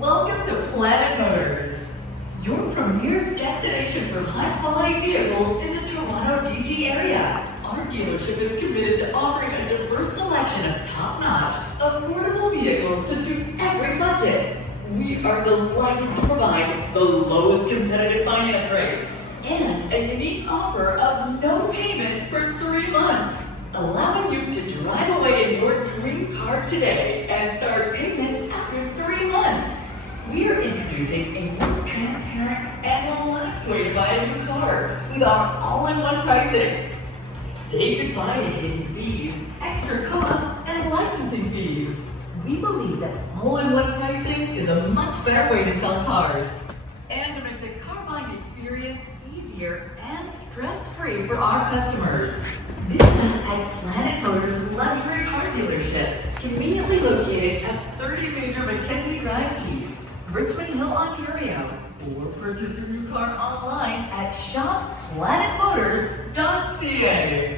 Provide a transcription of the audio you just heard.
Welcome to Planet Motors, your premier destination for high-quality vehicles in the Toronto GT area. Our dealership is committed to offering a diverse selection of top-notch, affordable vehicles to suit every budget. We are delighted to provide the lowest competitive finance rates and a unique offer of no payments for 3 months, allowing you to drive away in your dream car today and start payments after 3 months. We are introducing a more transparent and relaxed way to buy a new car with our all-in-one pricing. Say goodbye to hidden fees, extra costs, and licensing fees. We believe that all-in-one pricing is a much better way to sell cars and to make the car buying experience easier and stress-free for our customers. Visit us at Planet Motors Luxury Car Dealership, conveniently located at 30 Major Mackenzie Drive East, Richmond Hill, Ontario, or purchase your new car online at shopplanetmotors.ca.